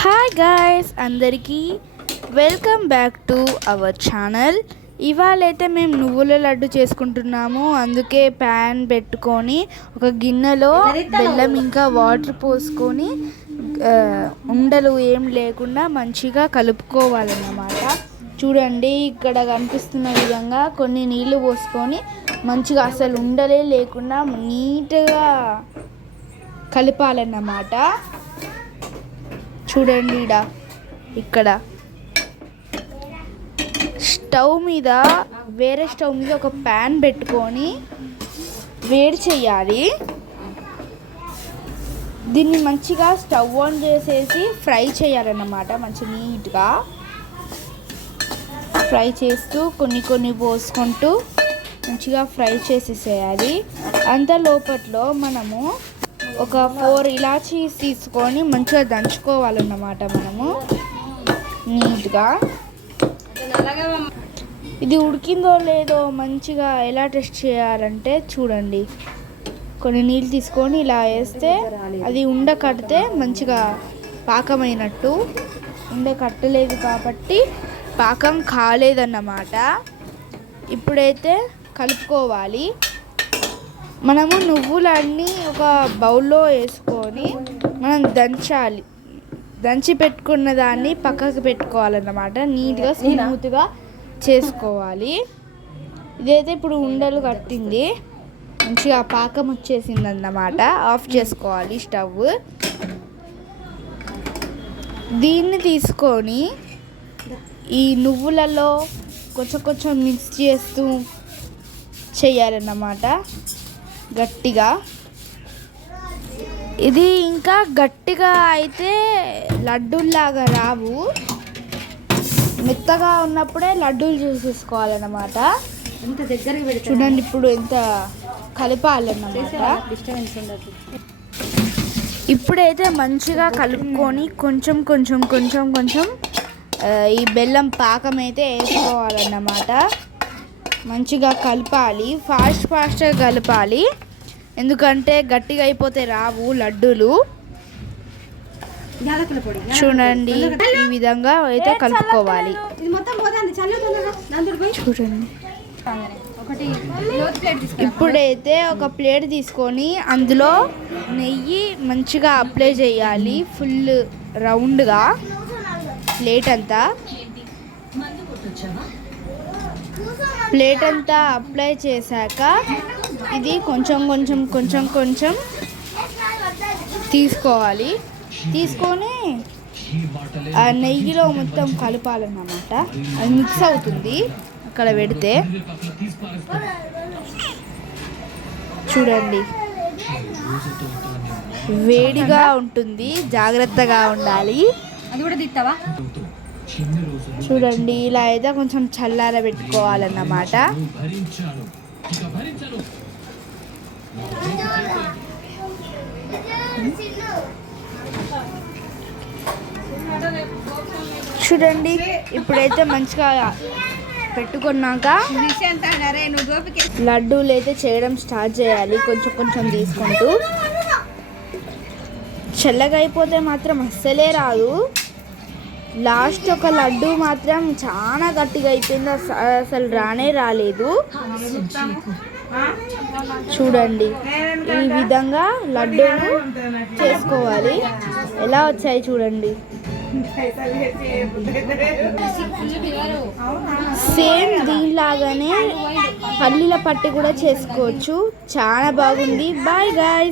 Hi guys, అందరికీ welcome back to our channel. ఇవాళైతే మేము నువ్వుల లడ్డు చేసుకుంటున్నాము. అందుకే ప్యాన్ పెట్టుకొని ఒక గిన్నెలో బెల్లం ఇంకా వాటర్ పోసుకొని ఉండలు ఏం లేకుండా మంచిగా కలుపుకోవాలన్నమాట. చూడండి, ఇక్కడ కనిపిస్తున్న విధంగా కొన్ని నీళ్లు పోసుకొని మంచిగా అసలు ఉండలే లేకుండా నీట్గా కలపాలన్నమాట. చూడండి, ఇక్కడ వేరే స్టవ్ మీద ఒక ప్యాన్ పెట్టుకొని వేడి చేయాలి. దీన్ని మంచిగా స్టవ్ ఆన్ చేసేసి ఫ్రై చేయాలన్నమాట. మంచి నీట్గా ఫ్రై చేస్తూ కొన్ని పోసుకుంటూ మంచిగా ఫ్రై చేసేసేయాలి. అంత లోపట్లో మనము ఒక 4 ఇలాచీస్ తీసుకొని మంచిగా దంచుకోవాలన్నమాట. మనము నీట్గా ఇది ఉడికిందో లేదో మంచిగా ఎలా టెస్ట్ చేయాలంటే చూడండి, కొన్ని నీళ్ళు తీసుకొని ఇలా వేస్తే అది ఉండ కడితే మంచిగా పాకమైనట్టు. ఉండ కట్టలేదు కాబట్టి పాకం కాలేదన్నమాట. ఇప్పుడైతే కలుపుకోవాలి. మనము నువ్వులన్నీ ఒక బౌల్లో వేసుకొని మనం దంచి పెట్టుకున్న దాన్ని పక్కకు పెట్టుకోవాలన్నమాట. నీట్గా స్మూత్గా చేసుకోవాలి. ఇదైతే ఇప్పుడు ఉండలు కట్టింది, మంచిగా పాకం వచ్చేసింది అన్నమాట. ఆఫ్ చేసుకోవాలి స్టవ్. దీన్ని తీసుకొని ఈ నువ్వులలో కొంచెం మిక్స్ చేస్తూ చేయాలన్నమాట గట్టిగా. ఇది ఇంకా గట్టిగా అయితే లడ్డూల్లాగా రావు, మెత్తగా ఉన్నప్పుడే లడ్డూలు చేసేసుకోవాలన్నమాట. చూడండి, ఇప్పుడు ఎంత కలపాలన్నమాట. ఇప్పుడైతే మంచిగా కలుపుకొని కొంచెం ఈ బెల్లం పాకం అయితే వేసుకోవాలన్నమాట. మంచిగా కలపాలి, ఫాస్ట్గా కలపాలి, ఎందుకంటే గట్టిగా అయిపోతే రావు లడ్డూలు. చూడండి, ఈ విధంగా అయితే కలుపుకోవాలి. చూడండి, ఇప్పుడైతే ఒక ప్లేట్ తీసుకొని అందులో నెయ్యి మంచిగా అప్లై చేయాలి. ఫుల్ రౌండ్గా ప్లేట్ అంతా అప్లై చేశాక ఇది కొంచెం తీసుకోవాలి. తీసుకొని ఆ నెయ్యిలో మొత్తం కలపాలన్నమాట. అది మిక్స్ అవుతుంది అక్కడ పెడితే. చూడండి, వేడిగా ఉంటుంది, జాగ్రత్తగా ఉండాలి. అది కూడా తిస్తావా? చూడండి, ఇలా అయితే కొంచెం చల్లార పెట్టుకోవాలన్నమాట. చూడండి, ఇప్పుడైతే మంచిగా పెట్టుకున్నాక లడ్డూలు అయితే చేయడం స్టార్ట్ చేయాలి. కొంచెం తీసుకుంటూ. చల్లగా అయిపోతే మాత్రం అస్సలే రాదు. లాస్ట్ ఒక లడ్డు మాత్రం చాలా గట్టిగా అయిపోయింది, అసలు రాలేదు. చూడండి, ఈ విధంగా లడ్డూలు చేసుకోవాలి. ఎలా వచ్చాయి చూడండి. సేమ్ దీనిలాగానే పల్లీల పట్టి కూడా చేసుకోవచ్చు. చాలా బాగుంది. Bye guys.